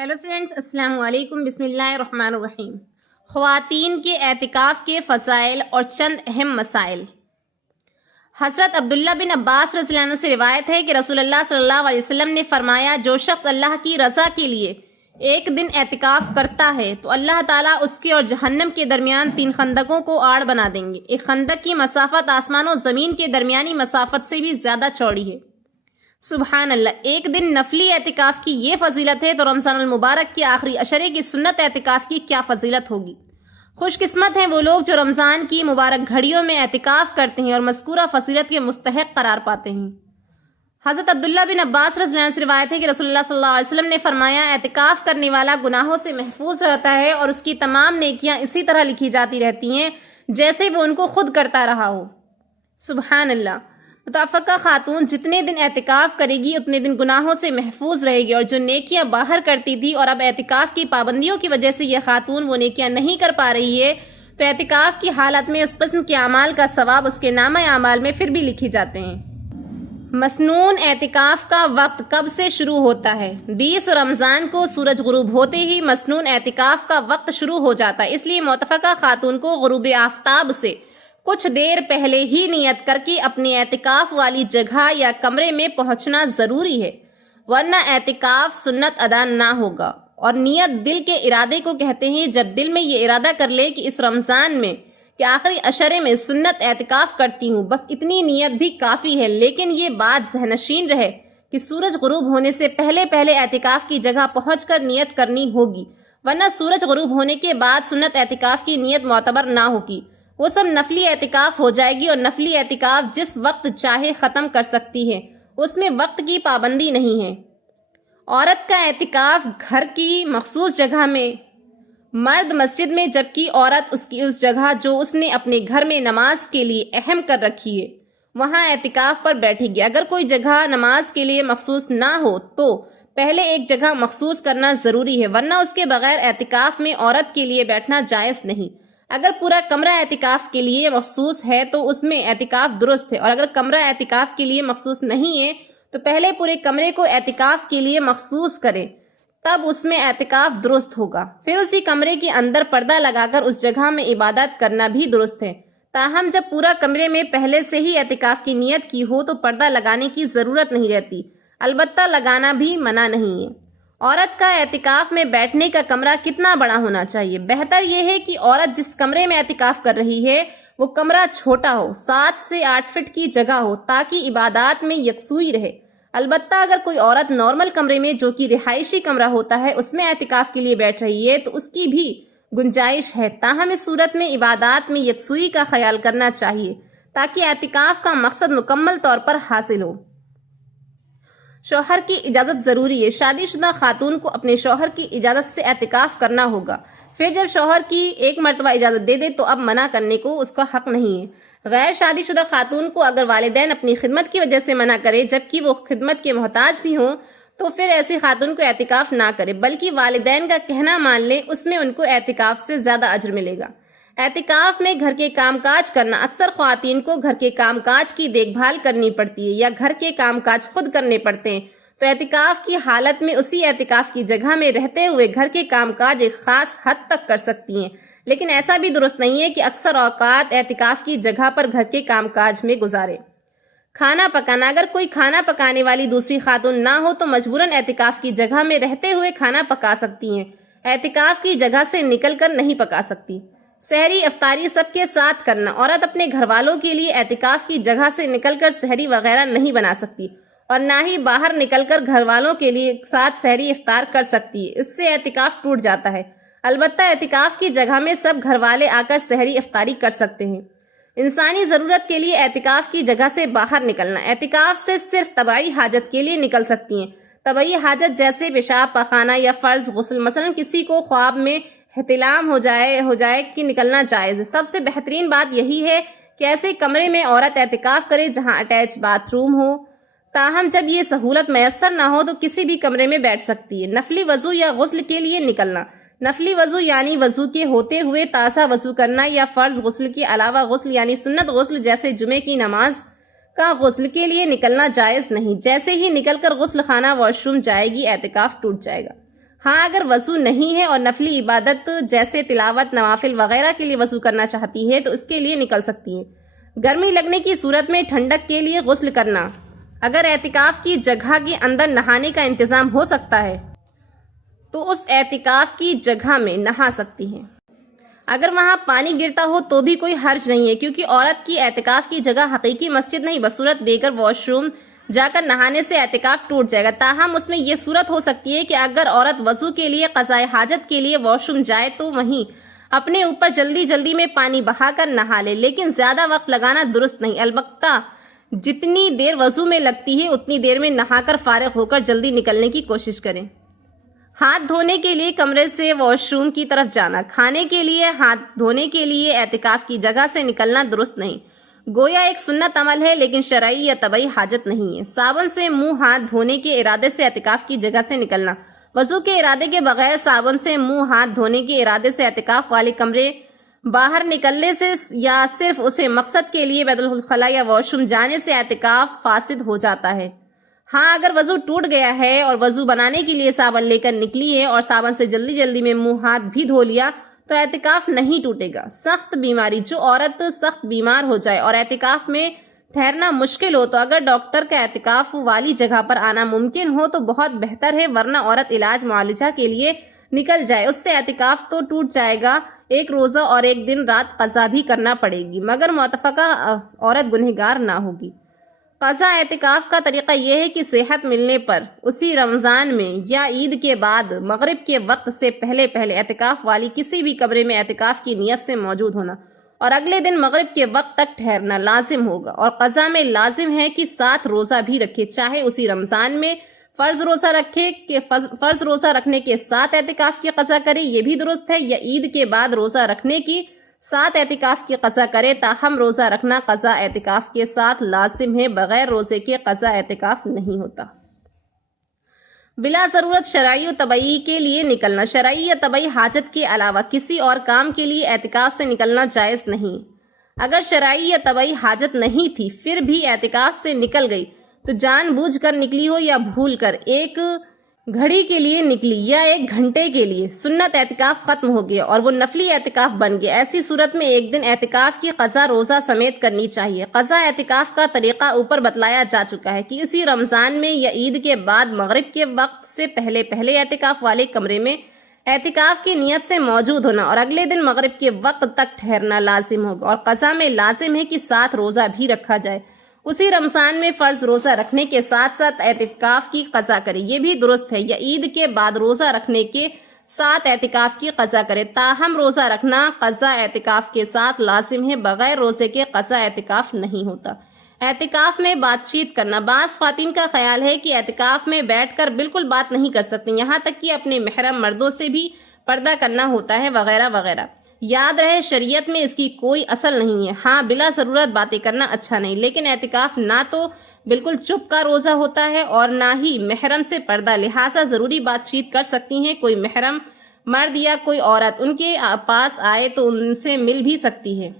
Hello friends, السلام علیکم۔ بسم اللہ الرحمن الرحیم۔ خواتین کے اعتکاف کے فضائل اور چند اہم مسائل۔ حضرت عبداللہ بن عباس رضی اللہ عنہ سے روایت ہے کہ رسول اللہ صلی اللہ علیہ وسلم نے فرمایا، جو شخص اللہ کی رضا کے لیے ایک دن اعتکاف کرتا ہے تو اللہ تعالیٰ اس کے اور جہنم کے درمیان 3 خندقوں کو آڑ بنا دیں گے۔ ایک خندق کی مسافت آسمان و زمین کے درمیانی مسافت سے بھی زیادہ چوڑی ہے۔ سبحان اللہ۔ ایک دن نفلی اعتکاف کی یہ فضیلت ہے تو رمضان المبارک کے آخری عشرے کی سنت اعتکاف کی کیا فضیلت ہوگی۔ خوش قسمت ہیں وہ لوگ جو رمضان کی مبارک گھڑیوں میں اعتکاف کرتے ہیں اور مذکورہ فضیلت کے مستحق قرار پاتے ہیں۔ حضرت عبداللہ بن عباس رضی اللہ عنہ سے روایت ہے کہ رسول اللہ صلی اللہ علیہ وسلم نے فرمایا، اعتکاف کرنے والا گناہوں سے محفوظ رہتا ہے اور اس کی تمام نیکیاں اسی طرح لکھی جاتی رہتی ہیں جیسے وہ ان کو خود کرتا رہا ہو۔ سبحان اللہ۔ متفقہ خاتون جتنے دن اعتکاف کرے گی اتنے دن گناہوں سے محفوظ رہے گی، اور جو نیکیاں باہر کرتی تھی اور اب اعتکاف کی پابندیوں کی وجہ سے یہ خاتون وہ نیکیاں نہیں کر پا رہی ہے تو اعتکاف کی حالت میں اس قسم کے اعمال کا ثواب اس کے نامہ اعمال میں پھر بھی لکھی جاتے ہیں۔ مسنون اعتکاف کا وقت کب سے شروع ہوتا ہے؟ 20 رمضان کو سورج غروب ہوتے ہی مسنون اعتکاف کا وقت شروع ہو جاتا ہے، اس لیے متفقہ خاتون کو غروب آفتاب سے کچھ دیر پہلے ہی نیت کر کے اپنے اعتکاف والی جگہ یا کمرے میں پہنچنا ضروری ہے، ورنہ اعتکاف سنت ادا نہ ہوگا۔ اور نیت دل کے ارادے کو کہتے ہیں۔ جب دل میں یہ ارادہ کر لے کہ اس رمضان میں کہ آخری عشرے میں سنت اعتکاف کرتی ہوں، بس اتنی نیت بھی کافی ہے، لیکن یہ بات ذہن نشین رہے کہ سورج غروب ہونے سے پہلے اعتکاف کی جگہ پہنچ کر نیت کرنی ہوگی، ورنہ سورج غروب ہونے کے بعد سنت اعتکاف کی نیت معتبر نہ ہوگی، وہ سب نفلی اعتکاف ہو جائے گی۔ اور نفلی اعتکاف جس وقت چاہے ختم کر سکتی ہے، اس میں وقت کی پابندی نہیں ہے۔ عورت کا اعتکاف گھر کی مخصوص جگہ میں، مرد مسجد میں، جبکہ عورت اس جگہ جو اس نے اپنے گھر میں نماز کے لیے اہم کر رکھی ہے وہاں اعتکاف پر بیٹھے گی۔ اگر کوئی جگہ نماز کے لیے مخصوص نہ ہو تو پہلے ایک جگہ مخصوص کرنا ضروری ہے، ورنہ اس کے بغیر اعتکاف میں عورت کے لیے بیٹھنا جائز نہیں۔ اگر پورا کمرہ اعتکاف کے لیے مخصوص ہے تو اس میں اعتکاف درست ہے، اور اگر کمرہ اعتکاف کے لیے مخصوص نہیں ہے تو پہلے پورے کمرے کو اعتکاف کے لیے مخصوص کریں، تب اس میں اعتکاف درست ہوگا۔ پھر اسی کمرے کے اندر پردہ لگا کر اس جگہ میں عبادت کرنا بھی درست ہے۔ تاہم جب پورا کمرے میں پہلے سے ہی اعتکاف کی نیت کی ہو تو پردہ لگانے کی ضرورت نہیں رہتی، البتہ لگانا بھی منع نہیں ہے۔ عورت کا اعتکاف میں بیٹھنے کا کمرہ کتنا بڑا ہونا چاہیے؟ بہتر یہ ہے کہ عورت جس کمرے میں اعتکاف کر رہی ہے وہ کمرہ چھوٹا ہو، 7 سے 8 فٹ کی جگہ ہو، تاکہ عبادات میں یکسوئی رہے۔ البتہ اگر کوئی عورت نارمل کمرے میں جو کہ رہائشی کمرہ ہوتا ہے اس میں اعتکاف کے لیے بیٹھ رہی ہے تو اس کی بھی گنجائش ہے، تاہم اس صورت میں عبادات میں یکسوئی کا خیال کرنا چاہیے تاکہ اعتکاف کا مقصد مکمل طور پر حاصل ہو۔ شوہر کی اجازت ضروری ہے۔ شادی شدہ خاتون کو اپنے شوہر کی اجازت سے اعتکاف کرنا ہوگا، پھر جب شوہر کی ایک مرتبہ اجازت دے دے تو اب منع کرنے کو اس کا حق نہیں ہے۔ غیر شادی شدہ خاتون کو اگر والدین اپنی خدمت کی وجہ سے منع کرے جبکہ وہ خدمت کے محتاج بھی ہوں تو پھر ایسی خاتون کو اعتکاف نہ کرے، بلکہ والدین کا کہنا مان لے، اس میں ان کو اعتکاف سے زیادہ اجر ملے گا۔ اعتکاف میں گھر کے کام کاج کرنا۔ اکثر خواتین کو گھر کے کام کاج کی دیکھ بھال کرنی پڑتی ہے یا گھر کے کام کاج خود کرنے پڑتے ہیں، تو اعتکاف کی حالت میں اسی اعتکاف کی جگہ میں رہتے ہوئے گھر کے کام کاج ایک خاص حد تک کر سکتی ہیں، لیکن ایسا بھی درست نہیں ہے کہ اکثر اوقات اعتکاف کی جگہ پر گھر کے کام کاج میں گزارے۔ کھانا پکانا۔ اگر کوئی کھانا پکانے والی دوسری خاتون نہ ہو تو مجبوراً اعتکاف کی جگہ میں رہتے ہوئے کھانا پکا سکتی ہیں، اعتکاف کی جگہ سے نکل کر نہیں پکا سکتی۔ سحری افطاری سب کے ساتھ کرنا۔ عورت اپنے گھر والوں کے لیے اعتکاف کی جگہ سے نکل کر سحری وغیرہ نہیں بنا سکتی، اور نہ ہی باہر نکل کر گھر والوں کے لیے ساتھ سحری افطار کر سکتی ہے، اس سے اعتکاف ٹوٹ جاتا ہے۔ البتہ اعتکاف کی جگہ میں سب گھر والے آ کر سحری افطاری کر سکتے ہیں۔ انسانی ضرورت کے لیے اعتکاف کی جگہ سے باہر نکلنا۔ اعتکاف سے صرف طبعی حاجت کے لیے نکل سکتی ہیں۔ طبعی حاجت جیسے پیشاب پخانہ یا فرض غسل، مثلا کسی کو خواب میں احتلام ہو جائے کہ نکلنا جائز ہے۔ سب سے بہترین بات یہی ہے کہ ایسے کمرے میں عورت اعتکاف کرے جہاں اٹیچ باتھ روم ہو، تاہم جب یہ سہولت میسر نہ ہو تو کسی بھی کمرے میں بیٹھ سکتی ہے۔ نفلی وضو یا غسل کے لیے نکلنا۔ نفلی وضو یعنی وضو کے ہوتے ہوئے تازہ وضو کرنا، یا فرض غسل کے علاوہ غسل یعنی سنت غسل جیسے جمعے کی نماز کا غسل کے لیے نکلنا جائز نہیں۔ جیسے ہی نکل کر غسل خانہ واش روم جائے گی اعتکاف ٹوٹ جائے گا۔ ہاں اگر وضو نہیں ہے اور نفلی عبادت جیسے تلاوت، نوافل وغیرہ کے لیے وضو کرنا چاہتی ہے تو اس کے لیے نکل سکتی ہے۔ گرمی لگنے کی صورت میں ٹھنڈک کے لیے غسل کرنا۔ اگر اعتکاف کی جگہ کے اندر نہانے کا انتظام ہو سکتا ہے تو اس اعتکاف کی جگہ میں نہا سکتی ہیں۔ اگر وہاں پانی گرتا ہو تو بھی کوئی حرج نہیں ہے، کیونکہ عورت کی اعتکاف کی جگہ حقیقی مسجد نہیں بصورت دیگر واش روم جا کر نہانے سے اعتکاف ٹوٹ جائے گا۔ تاہم اس میں یہ صورت ہو سکتی ہے کہ اگر عورت وضو کے لیے قضاء حاجت کے لیے واش روم جائے تو وہیں اپنے اوپر جلدی جلدی میں پانی بہا کر نہا لے، لیکن زیادہ وقت لگانا درست نہیں۔ البتہ جتنی دیر وضو میں لگتی ہے اتنی دیر میں نہا کر فارغ ہو کر جلدی نکلنے کی کوشش کریں۔ ہاتھ دھونے کے لیے کمرے سے واش روم کی طرف جانا۔ کھانے کے لیے ہاتھ دھونے کے لیے اعتکاف کی جگہ سے نکلنا درست نہیں۔ گویا ایک سنت عمل ہے لیکن شرعی یا طبعی حاجت نہیں ہے۔ صابن سے منہ ہاتھ دھونے کے ارادے سے اعتکاف کی جگہ سے نکلنا۔ وضو کے ارادے کے بغیر صابن سے منہ ہاتھ دھونے کے ارادے سے اعتکاف والے کمرے باہر نکلنے سے یا صرف اسے مقصد کے لیے بیت الخلاء یا واش روم جانے سے اعتکاف فاسد ہو جاتا ہے۔ ہاں اگر وضو ٹوٹ گیا ہے اور وضو بنانے کے لیے صابن لے کر نکلی ہے اور صابن سے جلدی جلدی میں منہ ہاتھ بھی دھو لیا تو اعتکاف نہیں ٹوٹے گا۔ سخت بیماری، جو عورت سخت بیمار ہو جائے اور اعتکاف میں ٹھہرنا مشکل ہو تو اگر ڈاکٹر کا اعتکاف والی جگہ پر آنا ممکن ہو تو بہت بہتر ہے، ورنہ عورت علاج معالجہ کے لیے نکل جائے، اس سے اعتکاف تو ٹوٹ جائے گا، ایک روزہ اور ایک دن رات قضا بھی کرنا پڑے گی، مگر متفقہ عورت گنہگار نہ ہوگی۔ قضا اعتکاف کا طریقہ یہ ہے کہ صحت ملنے پر اسی رمضان میں یا عید کے بعد مغرب کے وقت سے پہلے اعتکاف والی کسی بھی کمرے میں اعتکاف کی نیت سے موجود ہونا اور اگلے دن مغرب کے وقت تک ٹھہرنا لازم ہوگا، اور قضا میں لازم ہے کہ 7 روزہ بھی رکھے، چاہے اسی رمضان میں فرض روزہ رکھنے کے ساتھ اعتکاف کی قضا کرے، یہ بھی درست ہے، یا عید کے بعد روزہ رکھنے کی 7 اعتکاف کی قضا کرے، تاہم روزہ رکھنا قضا اعتکاف کے ساتھ لازم ہے، بغیر روزے کے قضا اعتکاف نہیں ہوتا۔ بلا ضرورت شرعی و طبعی کے لیے نکلنا۔ شرعی یا طبعی حاجت کے علاوہ کسی اور کام کے لیے اعتکاف سے نکلنا جائز نہیں۔ اگر شرعی یا طبعی حاجت نہیں تھی پھر بھی اعتکاف سے نکل گئی تو جان بوجھ کر نکلی ہو یا بھول کر ایک گھڑی کے لیے نکلی یا 1 گھنٹے کے لیے، سنت اعتکاف ختم ہو گیا اور وہ نفلی اعتکاف بن گیا، ایسی صورت میں ایک دن اعتکاف کی قضا روزہ سمیت کرنی چاہیے۔ قضا اعتکاف کا طریقہ اوپر بتلایا جا چکا ہے کہ اسی رمضان میں یا عید کے بعد مغرب کے وقت سے پہلے اعتکاف والے کمرے میں اعتکاف کی نیت سے موجود ہونا اور اگلے دن مغرب کے وقت تک ٹھہرنا لازم ہوگا، اور قضا میں لازم ہے کہ 7 روزہ بھی رکھا جائے، اسی رمضان میں فرض روزہ رکھنے کے ساتھ ساتھ اعتکاف کی قضا کرے، یہ بھی درست ہے، یا عید کے بعد روزہ رکھنے کے ساتھ اعتکاف کی قضا کرے، تاہم روزہ رکھنا قضا اعتکاف کے ساتھ لازم ہے، بغیر روزے کے قضا اعتکاف نہیں ہوتا۔ اعتکاف میں بات چیت کرنا۔ بعض خواتین کا خیال ہے کہ اعتکاف میں بیٹھ کر بالکل بات نہیں کر سکتی، یہاں تک کہ اپنے محرم مردوں سے بھی پردہ کرنا ہوتا ہے وغیرہ وغیرہ۔ یاد رہے شریعت میں اس کی کوئی اصل نہیں ہے۔ ہاں بلا ضرورت باتیں کرنا اچھا نہیں، لیکن اعتکاف نہ تو بالکل چپ کا روزہ ہوتا ہے اور نہ ہی محرم سے پردہ، لہٰذا ضروری بات چیت کر سکتی ہیں، کوئی محرم مرد یا کوئی عورت ان کے پاس آئے تو ان سے مل بھی سکتی ہے۔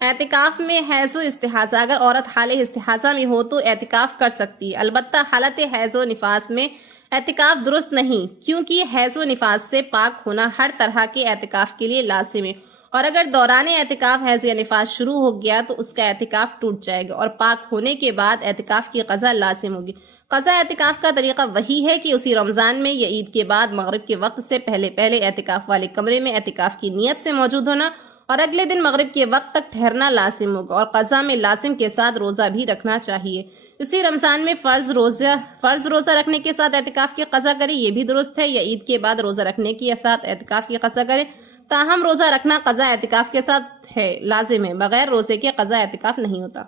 اعتکاف میں حیض و استحاضہ۔ اگر عورت حال استحاضہ میں ہو تو اعتکاف کر سکتی ہے، البتہ حالت حیض و نفاس میں اعتکاف درست نہیں، کیونکہ حیض و نفاس سے پاک ہونا ہر طرح کے اعتکاف کے لیے لازم ہے، اور اگر دوران اعتکاف حیض یا نفاس شروع ہو گیا تو اس کا اعتکاف ٹوٹ جائے گا، اور پاک ہونے کے بعد اعتکاف کی قضا لازم ہوگی۔ قضا اعتکاف کا طریقہ وہی ہے کہ اسی رمضان میں یا عید کے بعد مغرب کے وقت سے پہلے اعتکاف والے کمرے میں اعتکاف کی نیت سے موجود ہونا اور اگلے دن مغرب کے وقت تک ٹھہرنا لازم ہوگا، اور قضا میں لازم کے ساتھ روزہ بھی رکھنا چاہیے۔ اسی رمضان میں فرض روزہ رکھنے کے ساتھ اعتکاف کی قضا کرے، یہ بھی درست ہے، یا عید کے بعد روزہ رکھنے کے ساتھ اعتکاف کی قضا کرے، تاہم روزہ رکھنا قضا اعتکاف کے ساتھ ہے، لازم ہے، بغیر روزے کے قضا اعتکاف نہیں ہوتا۔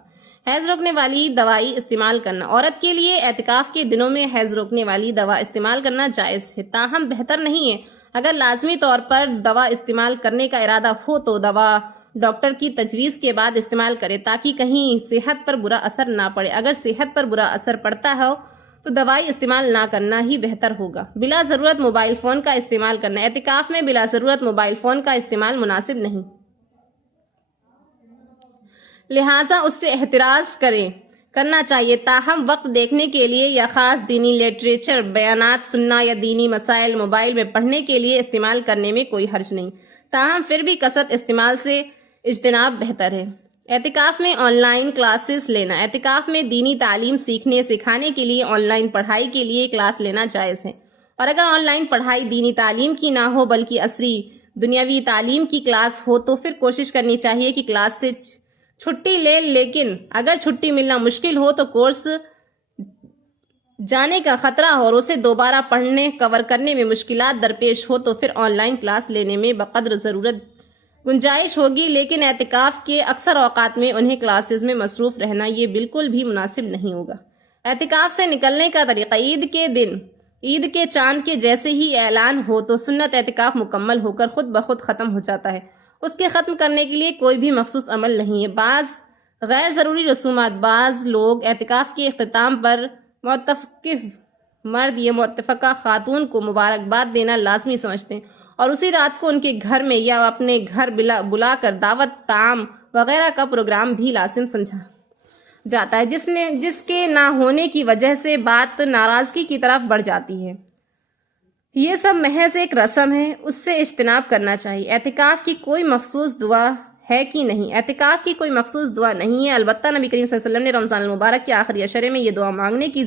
حیض روکنے والی دوائی استعمال کرنا۔ عورت کے لیے اعتکاف کے دنوں میں حیض روکنے والی دوا استعمال کرنا جائز ہے، تاہم بہتر نہیں ہے۔ اگر لازمی طور پر دوا استعمال کرنے کا ارادہ ہو تو دوا ڈاکٹر کی تجویز کے بعد استعمال کرے، تاکہ کہیں صحت پر برا اثر نہ پڑے۔ اگر صحت پر برا اثر پڑتا ہو تو دوائی استعمال نہ کرنا ہی بہتر ہوگا۔ بلا ضرورت موبائل فون کا استعمال کرنا۔ اعتکاف میں بلا ضرورت موبائل فون کا استعمال مناسب نہیں، لہٰذا اس سے احتراز کریں۔ کرنا چاہیے، تاہم وقت دیکھنے کے لیے یا خاص دینی لٹریچر، بیانات سننا یا دینی مسائل موبائل میں پڑھنے کے لیے استعمال کرنے میں کوئی حرج نہیں، تاہم پھر بھی کثرت استعمال سے اجتناب بہتر ہے۔ اعتکاف میں آن لائن کلاسز لینا۔ اعتکاف میں دینی تعلیم سیکھنے سکھانے کے لیے آن لائن پڑھائی کے لیے کلاس لینا جائز ہے، اور اگر آن لائن پڑھائی دینی تعلیم کی نہ ہو بلکہ عصری دنیاوی تعلیم کی کلاس ہو تو پھر کوشش کرنی چاہیے کہ کلاس سے چھٹی لے، لیکن اگر چھٹی ملنا مشکل ہو تو کورس جانے کا خطرہ ہو اور اسے دوبارہ پڑھنے کور کرنے میں مشکلات درپیش ہو تو پھر آن لائن کلاس لینے میں بقدر ضرورت گنجائش ہوگی، لیکن اعتکاف کے اکثر اوقات میں انہیں کلاسز میں مصروف رہنا یہ بالکل بھی مناسب نہیں ہوگا۔ اعتکاف سے نکلنے کا طریقہ۔ عید کے چاند کے جیسے ہی اعلان ہو تو سنت اعتکاف مکمل ہو کر خود بخود ختم ہو جاتا ہے، اس کے ختم کرنے کے لیے کوئی بھی مخصوص عمل نہیں ہے۔ بعض غیر ضروری رسومات۔ بعض لوگ اعتکاف کے اختتام پر متفقہ مرد یا متفقہ خاتون کو مبارکباد دینا لازمی سمجھتے ہیں اور اسی رات کو ان کے گھر میں یا اپنے گھر بلا کر دعوت، طعام وغیرہ کا پروگرام بھی لازم سمجھا جاتا ہے، جس کے نہ ہونے کی وجہ سے بات ناراضگی کی طرف بڑھ جاتی ہے۔ یہ سب محض ایک رسم ہے، اس سے اجتناب کرنا چاہیے۔ اعتکاف کی کوئی مخصوص دعا ہے کہ نہیں؟ اعتکاف کی کوئی مخصوص دعا نہیں ہے، البتہ نبی کریم صلی اللہ علیہ وسلم نے رمضان المبارک کے آخری عشرے میں یہ دعا مانگنے کی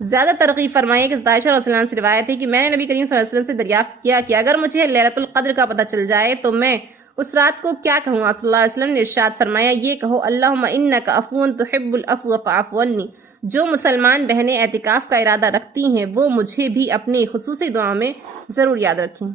زیادہ ترغیب فرمائی ہے کہ عائشہ رضی اللہ عنہا سے روایت ہے کہ میں نے نبی کریم صلی اللہ علیہ وسلم سے دریافت کیا کہ اگر مجھے لیلۃ القدر کا پتہ چل جائے تو میں اس رات کو کیا کہوں؟ آپ صلی اللہ علیہ وسلم نے ارشاد فرمایا، یہ کہو اللہم انک عفو تحب العفو فاعف عنی۔ جو مسلمان بہنیں اعتکاف کا ارادہ رکھتی ہیں وہ مجھے بھی اپنی خصوصی دعاؤں میں ضرور یاد رکھیں۔